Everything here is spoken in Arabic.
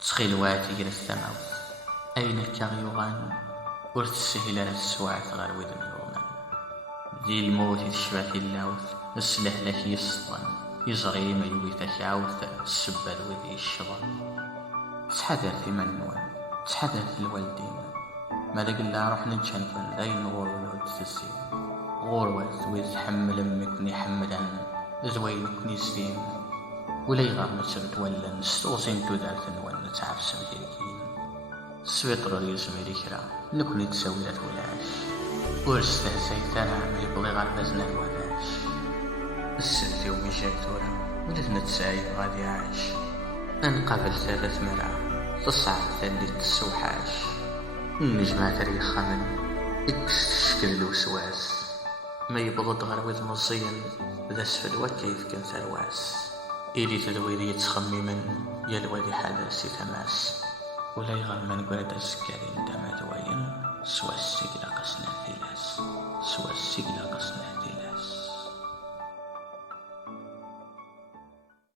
تسخيل واتي السماوت أين كغيوغان ورتسهل على السواعة غير ودن يوغنان ذي الموت تشبه اللاوث السلح لك يسطن يزغي ما يويتك عوث السبال وذي الشغل تحذر في منوان تحذر في الوالدين ماذا قلنا روح ننشان فلاين غور ولود تسيب غور ويز حمل أمك حملا زوينك نسيم ولا يغار نسرت ولا نستوصين تودارت نوان نتعب سمتيكين سويطر يزمي لكرا نكوني تسويلات ولاش ورستهزيت أنا ما يبغي غار بزنا الولاش السلتي ومي جاي ثورا ولدنا تسايد غادي عاش نقابل ثلاث مرة تصعب ثاني تسوحاش النجمة تاريخها من إكس تشكل الوسواس ما يبغض غير وذ مزين ذا سفل وكيف كان ثرواس إلي تدويري تخمما يا الوالي حال سي تماس ولا يغير من قرد السكارين دام دوين سوى السجل قصنا ثلاث سوى السجل قصنا